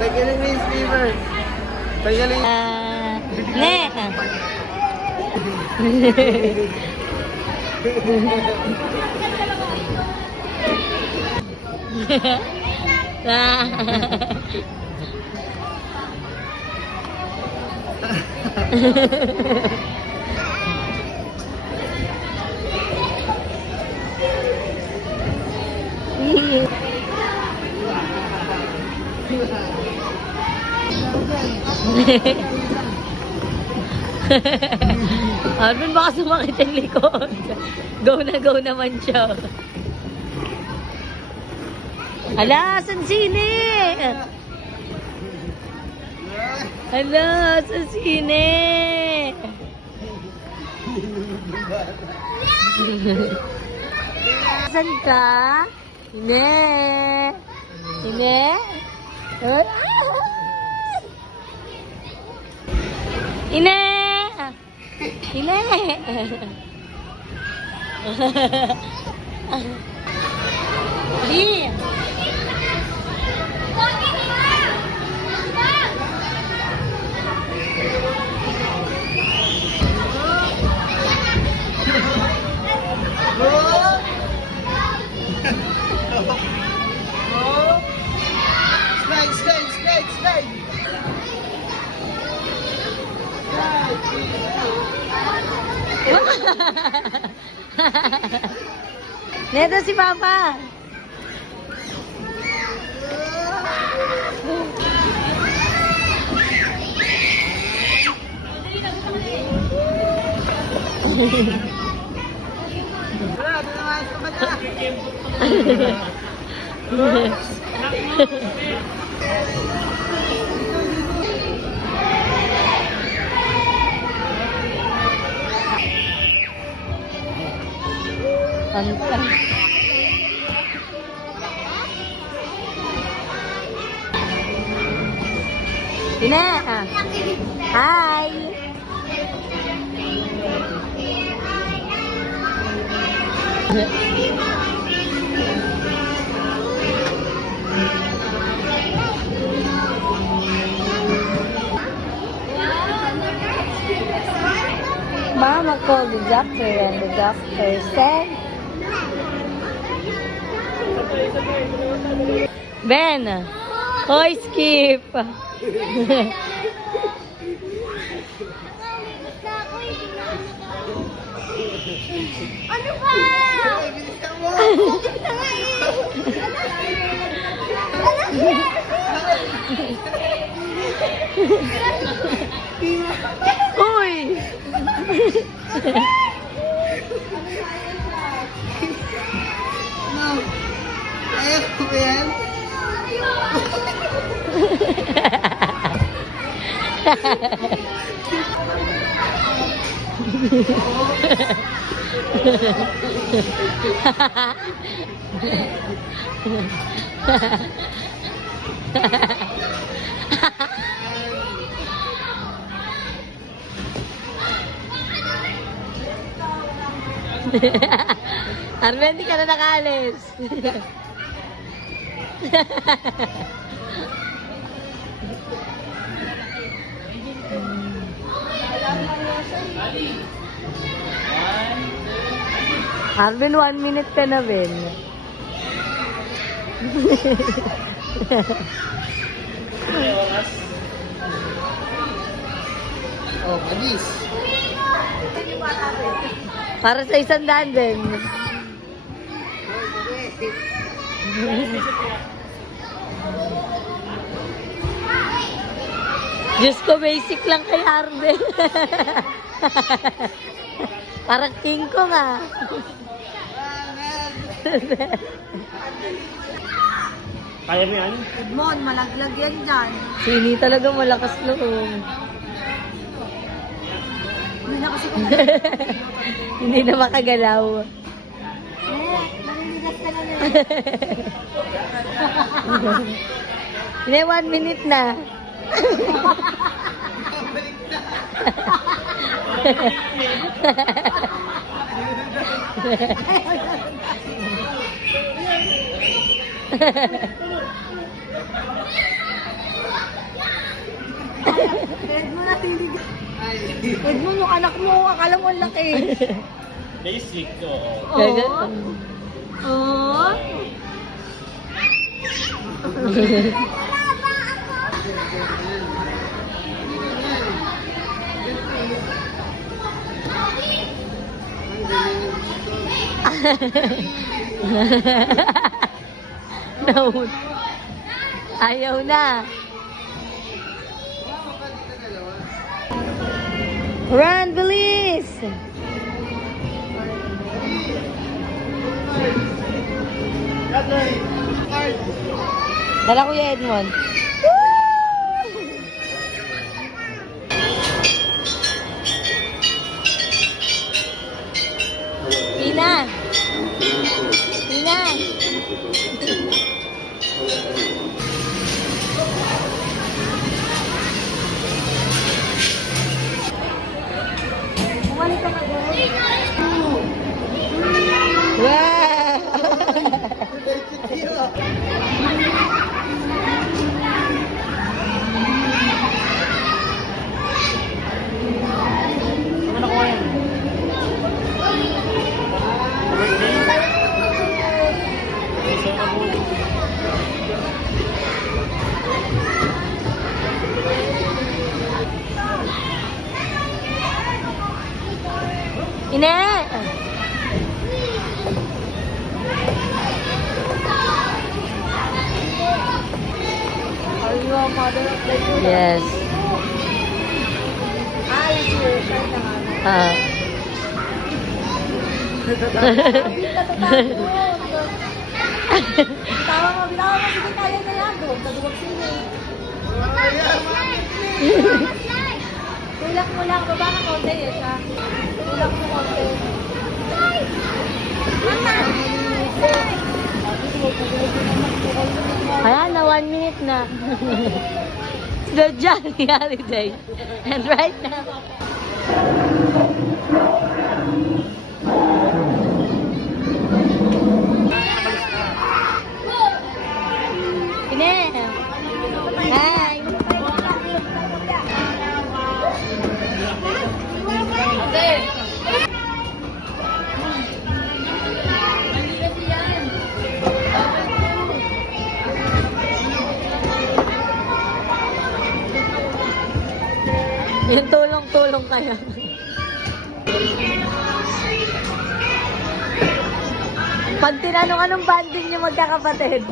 Tanggalin mo yung fever. Tanggalin. Ne. Arvin, baka sumakit yung likod. Go naman siya. Ala, saan sine? Ala, saan sine? Saan ka? Ine? Ine? Ine! Ine! Di! Slide! Neto si Papa. Pantay. Ina. Hi. Mama called the doctor and the doctor said, Ben, hoy Skip. Ano ba? Uy! Ayaw ko ba yan? Arven, di ka na nakaalis. Arvin, 1 minute ka na, Ben. Oh, manis. Para sa 100 din. Diyos ko, basic lang kay Arvin. Parang king ko nga. Kaya mo yan? Edmond, malaglag yan dyan. Sini talaga malakas loob. Hindi na kasi Hindi na makagalaw. Naliligas ka na na. Hindi, 1 minute na. Edmond natilig. Ay. Edmond, yung anak mo, akala mo ang laki. Basic to. Gagat. Oo. No. Ayaw na. Run, bilis! Dala Kuya Edmond. Tina! Tina! Bumalik ka na doon. Wow! Ano nakuha yan? Birthday? Isa na po. Ine! Are you a mother of the children? Yes. Ah, yung suicide na nga. Ah. Bitawa mo, sige, kaya na yan. Doon, kaduwag sila. Tulak mo lang, baba ka konti eh siya. Tulak mo konti. Ayan na, 1 minute na. It's the Johnny Holiday. And right now... Ine! Hi! Yung tulong-tulong kayo. Pag tinanong anong banding niyo magkakapatid.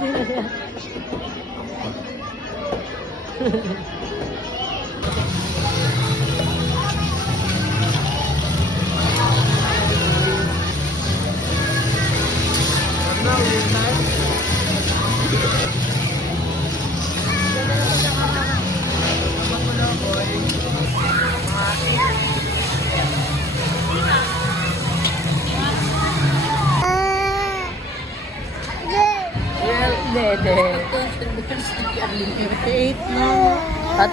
Dede. At